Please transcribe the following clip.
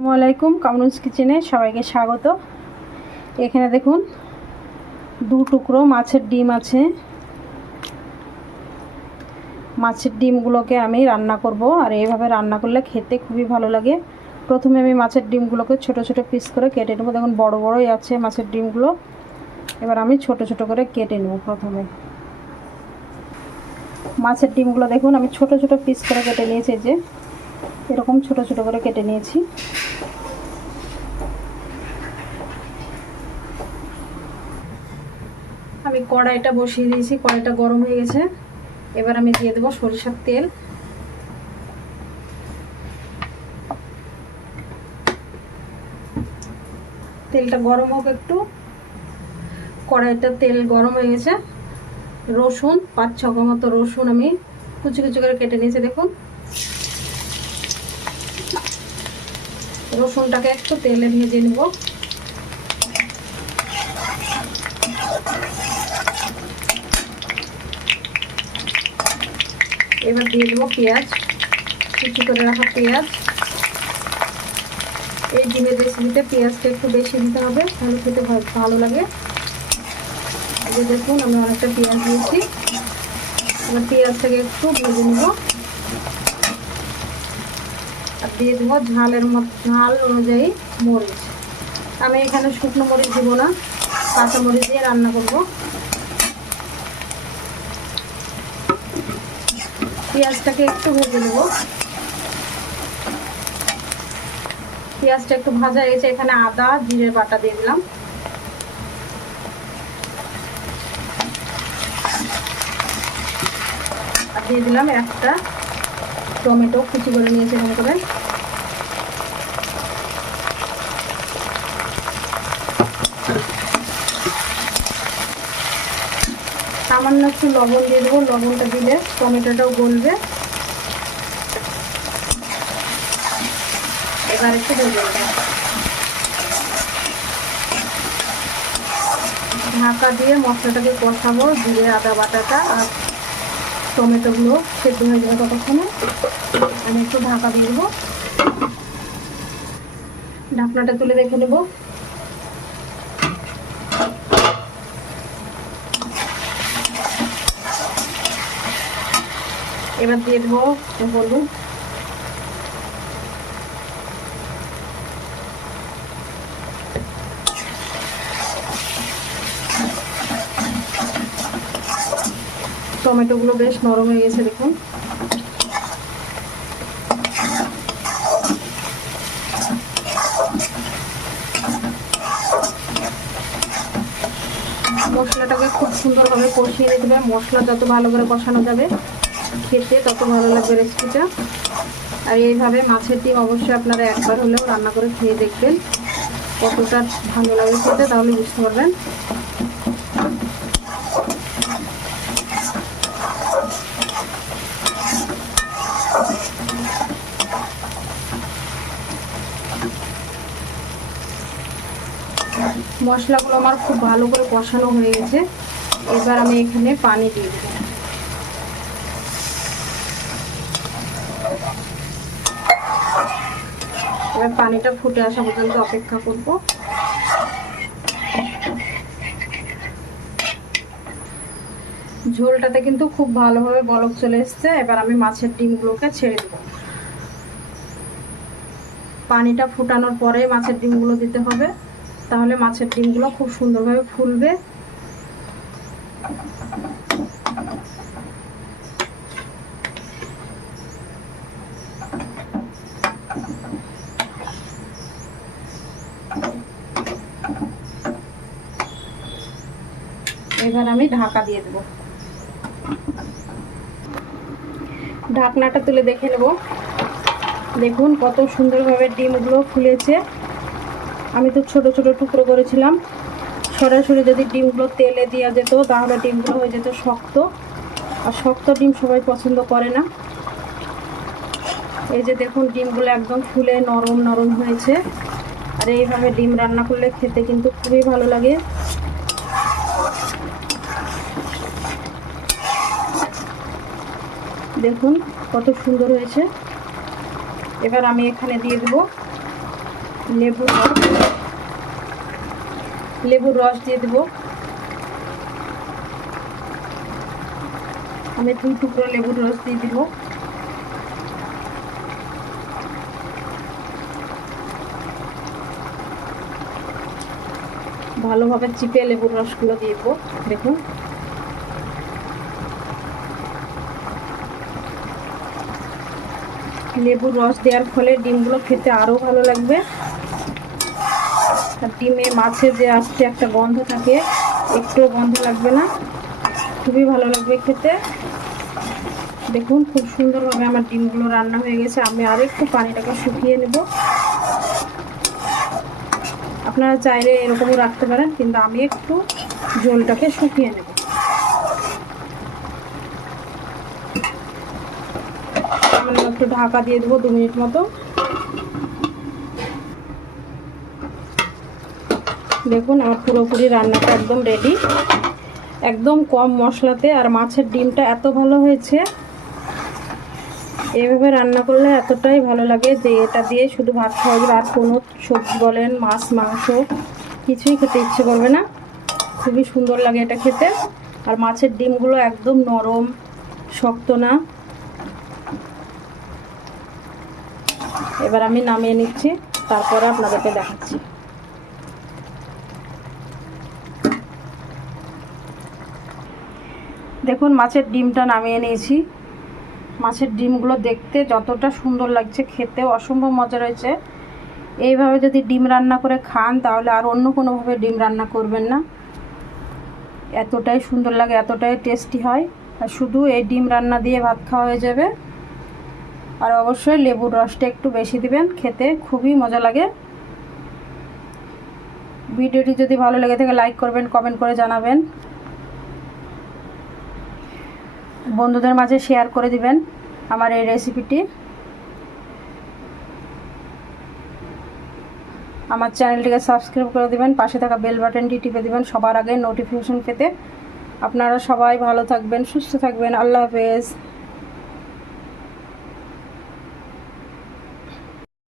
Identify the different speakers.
Speaker 1: আসসালামু আলাইকুম, কামরুজ কিচেনে সবাইকে স্বাগত। এখানে দেখুন, দু টুকরো মাছের ডিম আছে। মাছের ডিমগুলোকে আমি রান্না করব, আর এইভাবে রান্না করলে খেতে খুবই ভালো লাগে। প্রথমে আমি মাছের ডিমগুলোকে ছোট ছোট পিস করে কেটে নেব। দেখুন, বড় বড়ই আছে মাছের ডিমগুলো। এবার আমি ছোট ছোট করে কেটে নেব প্রথমে। মাছের ডিমগুলো দেখুন, আমি ছোট ছোট পিস করে কেটে নিয়েছি যে। এরকম ছোট ছোট করে কেটে নিয়েছি। আমি কড়াইটা বসিয়ে দিয়েছি, কড়াইটা গরম হয়ে গেছে। এবার আমি দিয়ে দেবো সরিষার তেল। তেলটা গরম হোক একটু। কড়াইটা তেল গরম হয়ে গেছে। রসুন, পাঁচ ছ মতো রসুন আমি কুচি কুচি করে কেটে নিয়েছি, দেখুন। রসুনটাকে একটু তেলে ভেজে নেব। এবার দিয়ে দেবো পেঁয়াজ, কুচি করে রাখা পেঁয়াজ। এই ডিমের রেসিপিতে পেঁয়াজটা একটু বেশি দিতে হবে, তাহলে খেতে ভালো লাগে। যে দেখুন আমি অনেকটা পেঁয়াজ দিয়েছি। এবার পেঁয়াজটাকে একটু ভেজে নেব। আর দিয়ে দেবো ঝালের মতো ঝাল অনুযায়ী মরিচ। আমি এখানে শুকনো মরিচ দিব না, কাঁচা মরিচ দিয়ে রান্না করব। পেঁয়াজটাকে একটু ভেজে নেব। পেঁয়াজটা একটু ভাজা হয়ে গেছে, এখানে আদা, জিরের বাটা দিয়ে দিলাম। দিয়ে দিলাম একটা টমেটো, কুচি করে নিয়েছে মনে করে সামান্য একটু লবণ দিয়ে দেবো, লবণটা দিলে টমেটোটাও গলবে। এবার একটু ঢাকা দিয়ে মশলাটাকে কষাবো, দিয়ে আদা বাটাটা আর টমেটোগুলো সেদ্ধ হয়ে যাবে ততক্ষণে। আমি একটু ঢাকা দিয়ে দেবো। ঢাকনাটা তুলে রেখে দেবো। এবার দিয়ে দেবো হলুদ। টমেটোগুলো বেশ নরম হয়ে গেছে, দেখুন। মশলাটাকে খুব সুন্দরভাবে কষিয়ে নিতে হবে। মশলা যত ভালো করে কষানো যাবে খেতে, তত ভালো লাগবে রেসিপিটা। আর এইভাবে মাছের ডিম অবশ্যই আপনারা একবার হলেও রান্না করে খেয়ে দেখবেন। কতটা ভালো লাগে খেতে, তাহলে বুঝতে পারবেন। মশলাগুলো আমার খুব ভালো করে কষানো হয়ে গেছে। এবার আমি এখানে পানি দিয়ে দেবো। এবার পানিটা ফুটে আসা পর্যন্ত অপেক্ষা করব। ঝোলটাতে কিন্তু খুব ভালোভাবে বলক চলে এসছে। এবার আমি মাছের ডিমগুলোকে ছেড়ে দেব। পানিটা ফুটানোর পরে মাছের ডিমগুলো দিতে হবে। তাহলে মাছের ডিমগুলো খুব সুন্দরভাবে ফুলবে। এবার আমি ঢাকা দিয়ে দেব। ঢাকনাটা তুলে দেখে নেব। দেখুন কত সুন্দরভাবে ডিমগুলো ফুলেছে। আমি তো ছোট ছোট টুকরো করেছিলাম। সরাসরি যদি ডিমগুলো তেলে দেওয়া যেত, তাহলে ডিমগুলো হয়ে যেত শক্ত। আর শক্ত ডিম সবাই পছন্দ করে না। এই যে দেখুন, ডিমগুলো একদম ফুলে নরম নরম হয়েছে। আর এইভাবে ডিম রান্না করলে খেতে কিন্তু খুবই ভালো লাগে। দেখুন, কত সুন্দর হয়েছে। এবার আমি এখানে দিয়ে দেবো লেবুর রস। লেবুর রস দিয়ে দেবো। আমি দুই টুকরো লেবুর রস দিয়ে দিব। ভালোভাবে চিপে লেবুর রসগুলো দিয়ে দেবো। দেখুন। লেবুর রস দেওয়ার ফলে ডিমগুলো খেতে আরও ভালো লাগবে। আর ডিমে মাছের যে আসছে একটা গন্ধ থাকে, একটুও গন্ধ লাগবে না। খুবই ভালো লাগবে খেতে। দেখুন, খুব সুন্দরভাবে আমার ডিমগুলো রান্না হয়ে গেছে। আমি আর একটু পানিটাকে শুকিয়ে নেব। আপনারা চাইলে এরকমও রাখতে পারেন, কিন্তু আমি একটু জলটাকে শুকিয়ে নেব। একটু ঢাকা দিয়ে দেবো দু মিনিট মতো। দেখুন আমার পুরোপুরি রান্নাটা একদম রেডি একদম কম মশলাতে আর মাছের ডিমটা এত ভালো হয়েছে। এভাবে রান্না করলে এতটাই ভালো লাগে যে এটা দিয়ে শুধু ভাত খাওয়া যাবে। আর কোনো সবজি বলেন, মাছ, মাংস, কিছুই খেতে ইচ্ছে করবে না। খুবই সুন্দর লাগে এটা খেতে। আর মাছের ডিমগুলো একদম নরম, শক্ত না। এবার আমি নামিয়ে নিচ্ছি, তারপরে আপনাদেরকে দেখাচ্ছি। দেখুন, মাছের ডিমটা নামিয়ে নিয়েছি। মাছের ডিমগুলো দেখতে যতটা সুন্দর লাগছে, খেতেও অসম্ভব মজা রয়েছে। এইভাবে যদি ডিম রান্না করে খান, তাহলে আর অন্য কোনোভাবে ডিম রান্না করবেন না। এতটাই সুন্দর লাগে, এতটাই টেস্টি হয়। আর শুধু এই ডিম রান্না দিয়ে ভাত খাওয়া হয়ে যাবে। আর অবশ্যই লেবুর রসটা একটু বেশি দিবেন, খেতে খুবই মজা লাগে। ভিডিওটি যদি ভালো লেগে থাকে, লাইক করবেন, কমেন্ট করে জানাবেন। বন্ধুদের মাঝে শেয়ার করে দিবেন আমার এই রেসিপিটি। আমার চ্যানেলটিকে সাবস্ক্রাইব করে দিবেন, পাশে থাকা বেল বাটনটি টিপে দিবেন, সবার আগে নোটিফিকেশন পেতে। আপনারা সবাই ভালো থাকবেন, সুস্থ থাকবেন, আল্লাহ হাফেজ।